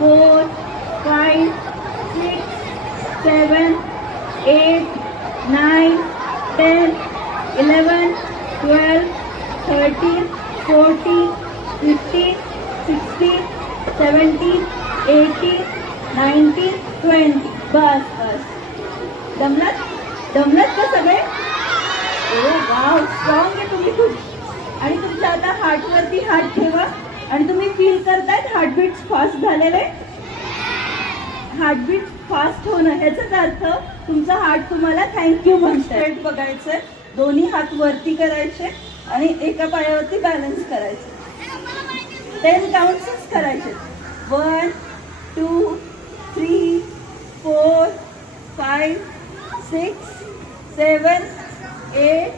4, 5, 6, 7, 8, 9, 10, 11, 12, 13, 14, 15, 16, 17, 18, 19, 20. बस बस. दमलात? दमलात का सगळे? ओ wow, strong आहे तुम्ही खूप. आणि तुमच्या आता हार्टवरती हात ठेवा आणि तुम्ही फील करतायत हार्टबीट फास्ट झालेले. हार्टबीट फास्ट होणं ह्याचाच अर्थ तुमचा हार्ट तुम्हाला थँक्यू म्हणतोय. बघायचंय, दोन्ही हात वरती करायचे आणि एका पायावरती बॅलन्स करायचे. 10 काउंट्स करायचे. 1, 2, 3, 4, 5, 6, 7, 8,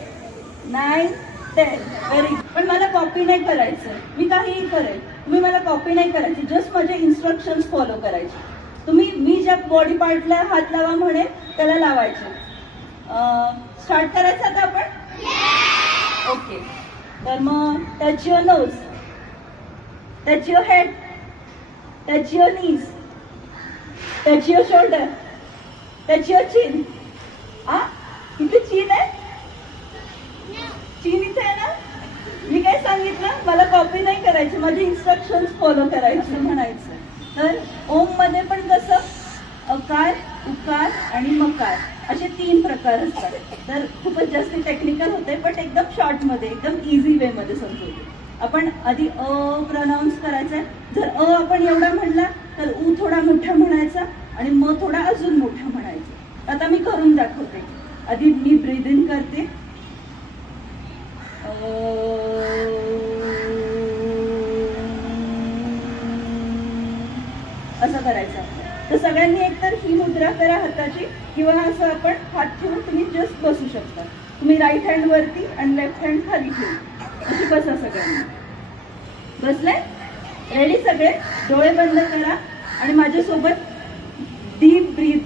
9, 10. व्हेरी. पण मला कॉपी नाही करायचं. मी काहीही करेल, तुम्ही मला कॉपी नाही करायची. जस्ट माझे इन्स्ट्रक्शन्स फॉलो करायचे. तुम्ही मी ज्या बॉडी पार्टला हात लावा म्हणे त्याला लावायचे. स्टार्ट करायचं आता आपण. ओके. तर मग touch your nose, touch your head, touch your knees, touch your shoulder, touch your chin. इथे चिन आहे? चिन इथे आहे ना? मी काय सांगितलं, मला कॉपी नाही करायची, माझे इन्स्ट्रक्शन्स फॉलो करायचे म्हणायचं. तर ओम मध्ये पण कसं अकार, उकार आणि मकार असे 3 प्रकार असतात. तर खूपच जास्त टेक्निकल होते, पण एकदम शॉर्ट मध्ये, एकदम इझी वे मध्ये समजवते. आपण आधी अ प्रोनाऊन्स करायचा. जर अ आपण एवढा म्हणला तर उ थोडा मोठा म्हणायचा आणि म थोडा अजून मोठा म्हणायचा. आता मी करून दाखवते. आधी मी ब्रीद इन करते. असं करायचं. तर सगळ्यांनी एकतर ही मुद्रा करा हाताची, किंवा असं आपण हात ठेवून तुम्ही जस्ट बसू शकता. तुम्ही राईट हँड वरती आणि लेफ्ट हँड खाली ठेवून अशी बसा. सगळ्यांनी बसले? रेडी सगळे? डोळे बंद करा आणि माझ्यासोबत डीप ब्रीद